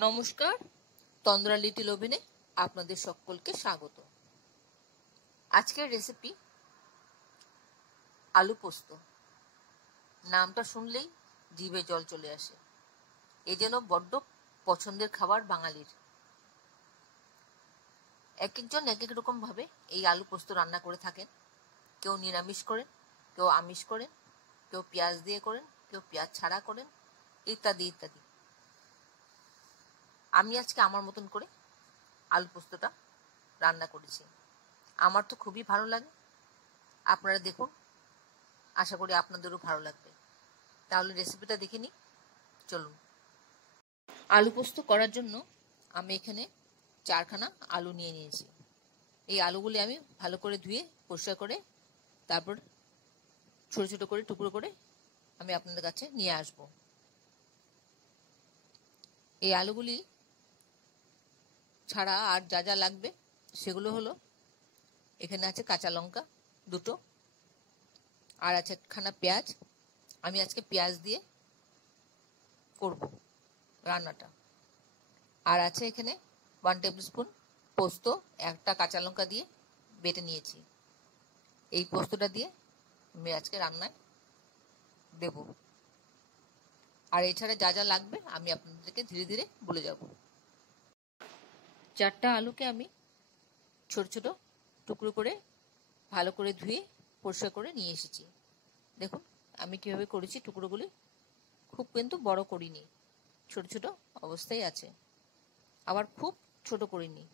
নমস্কার, তন্দ্রা লিটিল ওভেনে আপনাদের সকলকে স্বাগত। আজকের রেসিপি আলু পোস্ত। নামটা শুনলেই জিভে জল চলে আসে। এ যেন বড্ড পছন্দের খাবার বাঙালির। এক একজন এক এক রকম ভাবে এই আলু পোস্ত রান্না করে থাকেন। কেউ নিরামিষ করেন, কেউ আমিষ করেন, কেউ পেঁয়াজ দিয়ে করেন, কেউ পেঁয়াজ ছাড়া করেন, ইত্যাদি ইত্যাদি। আমি আজকে আমার মতন করে আলু পোস্তটা রান্না করেছি। আমার তো খুবই ভালো লাগে। আপনারা দেখুন, আশা করি আপনাদেরও ভালো লাগবে। তাহলে রেসিপিটা দেখে নিই, চলুন। আলু পোস্ত করার জন্য আমি এখানে 4খানা আলু নিয়ে নিয়েছি। এই আলুগুলি আমি ভালো করে ধুয়ে পরিষ্কার করে তারপর ছোট ছোট করে টুকরো করে আমি আপনাদের কাছে নিয়ে আসব। এই আলুগুলি ছাড়া আর যা যা লাগবে সেগুলো হলো, এখানে আছে কাঁচা লঙ্কা 2টো, আর আছে একখানা পেঁয়াজ। আমি আজকে পেঁয়াজ দিয়ে করব রান্নাটা। আর আছে এখানে 1 টেবিল স্পুন পোস্ত, একটা কাঁচা লঙ্কা দিয়ে বেটে নিয়েছি। এই পোস্তটা দিয়ে আমি আজকে রান্নায় দেব। আর এছাড়া যা যা লাগবে আমি আপনাদেরকে ধীরে ধীরে বলে যাব। 4টা আলুকে আমি ছোট ছোট টুকরো করে ভালো করে ধুয়ে পরিষ্কার করে নিয়ে এসেছি। দেখুন আমি কিভাবে করেছি। টুকরোগুলি খুব কিন্তু বড় করিনি, ছোট ছোট অবস্থায় আছে। আবার খুব ছোট করিনি,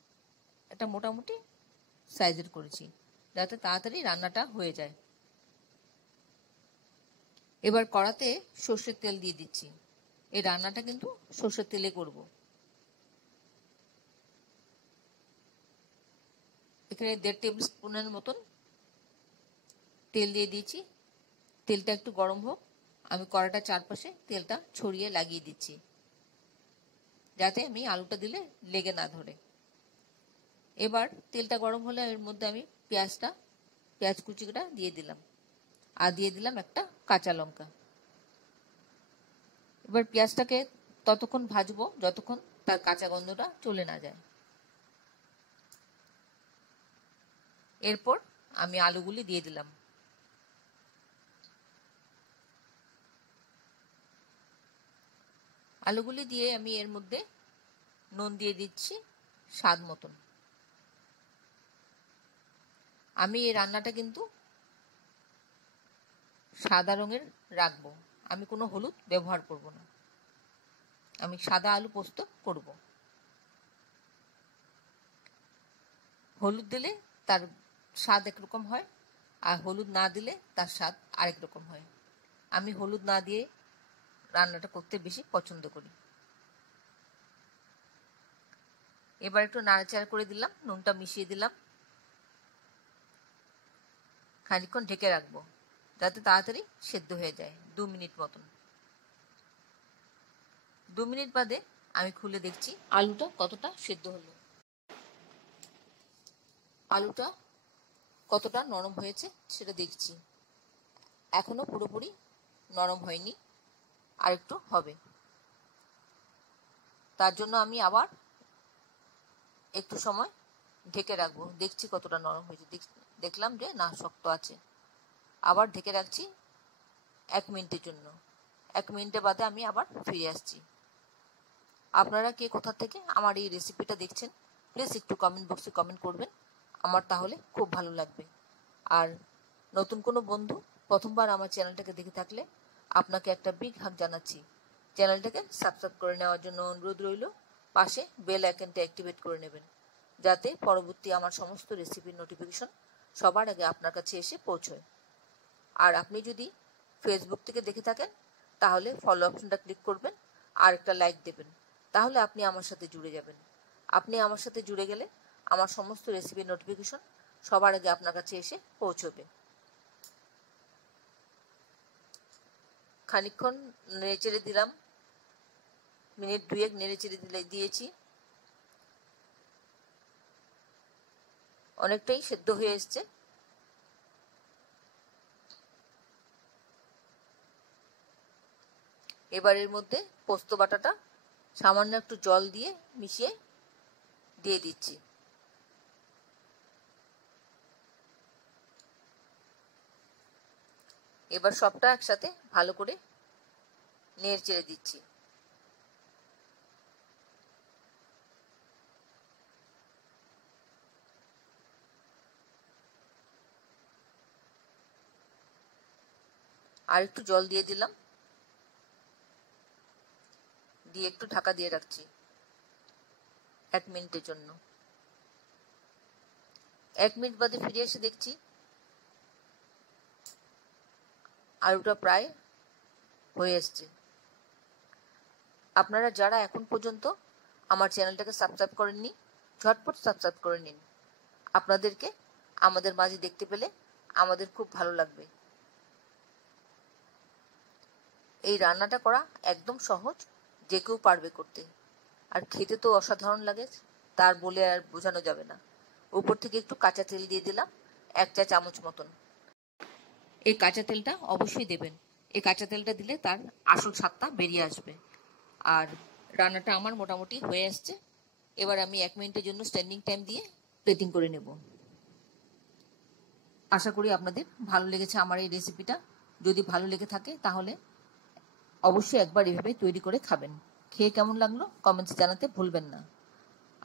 এটা মোটামুটি সাইজের করেছি যাতে তাড়াতাড়ি রান্নাটা হয়ে যায়। এবার কড়াতে সর্ষের তেল দিয়ে দিচ্ছি। এই রান্নাটা কিন্তু সর্ষের তেলে করব। এখানে 1.5 টেবিল স্পুনের মতন তেল দিয়ে দিয়েছি। তেলটা একটু গরম হোক, আমি কড়াটা চারপাশে তেলটা ছড়িয়ে লাগিয়ে দিচ্ছি যাতে আমি আলুটা দিলে লেগে না ধরে। এবার তেলটা গরম হলে এর মধ্যে আমি পেঁয়াজ কুচিটা দিয়ে দিলাম, আর দিয়ে দিলাম একটা কাঁচা লঙ্কা। এবার পেঁয়াজটাকে ততক্ষণ ভাজবো যতক্ষণ তার কাঁচা গন্ধটা চলে না যায়। এরপর আমি আলুগুলি দিয়ে দিলাম। আলুগুলি দিয়ে আমি এর মধ্যে নুন দিয়ে দিচ্ছি স্বাদ মতন। আমি এই রান্নাটা কিন্তু সাদা রঙের রাখবো, আমি কোনো হলুদ ব্যবহার করব না। আমি সাদা আলু পোস্ত করব। হলুদ দিলে তার স্বাদ একরকম হয়, আর হলুদ না দিলে তার স্বাদ আরেক রকম হয়। আমি হলুদ না দিয়ে রান্নাটা করতে বেশি পছন্দ করি। এবার একটু নাড়াচাড়া করে দিলাম, নুনটা মিশিয়ে দিলাম। খানিকক্ষণ ঢেকে রাখবো যাতে তাড়াতাড়ি সেদ্ধ হয়ে যায়, 2 মিনিট মতন। 2 মিনিট বাদে আমি খুলে দেখছি আলুটা কতটা সেদ্ধ হলো। আলুটা কতটা নরম হয়েছে সেটা দেখছি। এখনো পুরোপুরি নরম হয়নি, আর একটু হবে। তার জন্য আমি আবার একটু সময় ঢেকে রাখবো। দেখছি কতটা নরম হয়েছে। দেখলাম যে না, শক্ত আছে। আবার ঢেকে রাখছি 1 মিনিটের জন্য। 1 মিনিটের বাদে আমি আবার ফিরে আসছি। আপনারা কে কোথা থেকে আমার এই রেসিপিটা দেখছেন প্লিজ একটু কমেন্ট বক্সে কমেন্ট করবেন, আমার তাহলে খুব ভালো লাগবে। আর নতুন কোনো বন্ধু প্রথমবার আমার চ্যানেলটাকে দেখে থাকলে আপনাকে একটা বিগ হাগ জানাচ্ছি। চ্যানেলটাকে সাবস্ক্রাইব করে নেওয়ার জন্য অনুরোধ রইল। পাশে বেল আইকনটা অ্যাক্টিভেট করে নেবেন যাতে পরবর্তী আমার সমস্ত রেসিপির নোটিফিকেশন সবার আগে আপনার কাছে এসে পৌঁছয়। আর আপনি যদি ফেসবুক থেকে দেখে থাকেন তাহলে ফলো অপশনটা ক্লিক করবেন আর একটা লাইক দেবেন, তাহলে আপনি আমার সাথে জুড়ে যাবেন। আপনি আমার সাথে জুড়ে গেলে আমার সমস্ত রেসিপির নোটিফিকেশন সবার আগে আপনার কাছে এসে পৌঁছবে। খানিকক্ষণ নেড়েচেড়ে দিলাম, মিনিট 2 নেড়েচেড়ে দিয়েছি। অনেকটাই সেদ্ধ হয়ে এসছে। এবার এর মধ্যে পোস্ত বাটাটা সামান্য একটু জল দিয়ে মিশিয়ে দিয়ে দিচ্ছি। এবার সবটা একসাথে ভালো করে নেড়ে চেড়ে দিচ্ছি। আর একটু জল দিয়ে দিলাম, দিয়ে একটু ঢাকা দিয়ে রাখছি 1 মিনিটের জন্য। 1 মিনিট বাদে ফিরে এসে দেখছি আলুটা প্রায় হয়ে এসছে। আপনারা যারা এখন পর্যন্ত আমার চ্যানেলটাকে সাবস্ক্রাইব করেননি, ঝটপট সাবস্ক্রাইব করে নিন। আপনাদেরকে আমাদের মাঝে দেখতে পেলে আমাদের খুব ভালো লাগবে। এই রান্নাটা করা একদম সহজ, যে কেউ পারবে করতে, আর খেতে তো অসাধারণ লাগে, তার বলে আর বোঝানো যাবে না। উপর থেকে একটু কাঁচা তেল দিয়ে দিলাম 1 চা চামচ মতন। এই কাঁচা তেলটা অবশ্যই দেবেন, এই কাঁচা তেলটা দিলে তার আসল স্বাদটা বেরিয়ে আসবে। আর রান্নাটা আমার মোটামুটি হয়ে আসছে। এবার আমি 1 মিনিটের জন্য স্ট্যান্ডিং টাইম দিয়ে প্লেটিং করে নেব। আশা করি আপনাদের ভালো লেগেছে আমার এই রেসিপিটা। যদি ভালো লেগে থাকে তাহলে অবশ্যই একবার এভাবে তৈরি করে খাবেন। খেয়ে কেমন লাগলো কমেন্টস জানাতে ভুলবেন না।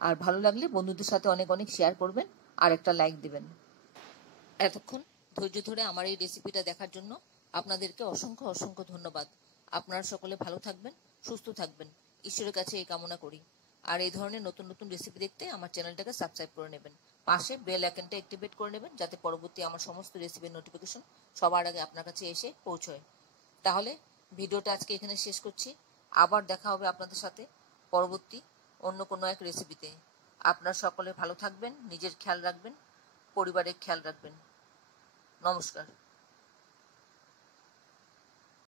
আর ভালো লাগলে বন্ধুদের সাথে অনেক অনেক শেয়ার করবেন আর একটা লাইক দিবেন। এতক্ষণ ধৈর্য ধরে আমার এই রেসিপিটা দেখার জন্য আপনাদেরকে অসংখ্য অসংখ্য ধন্যবাদ। আপনারা সকলে ভালো থাকবেন, সুস্থ থাকবেন, ঈশ্বরের কাছে এই কামনা করি। আর এই ধরনের নতুন নতুন রেসিপি দেখতে আমার চ্যানেলটাকে সাবস্ক্রাইব করে নেবেন। পাশে বেল আইকনটা অ্যাক্টিভেট করে নেবেন, যাতে পরবর্তী আমার সমস্ত রেসিপির নোটিফিকেশন সবার আগে আপনার কাছে এসে পৌঁছয়। তাহলে ভিডিওটা আজকে এখানে শেষ করছি। আবার দেখা হবে আপনাদের সাথে পরবর্তী অন্য কোনো এক রেসিপিতে। আপনারা সকলে ভালো থাকবেন, নিজের খেয়াল রাখবেন, পরিবারের খেয়াল রাখবেন। নমস্কার।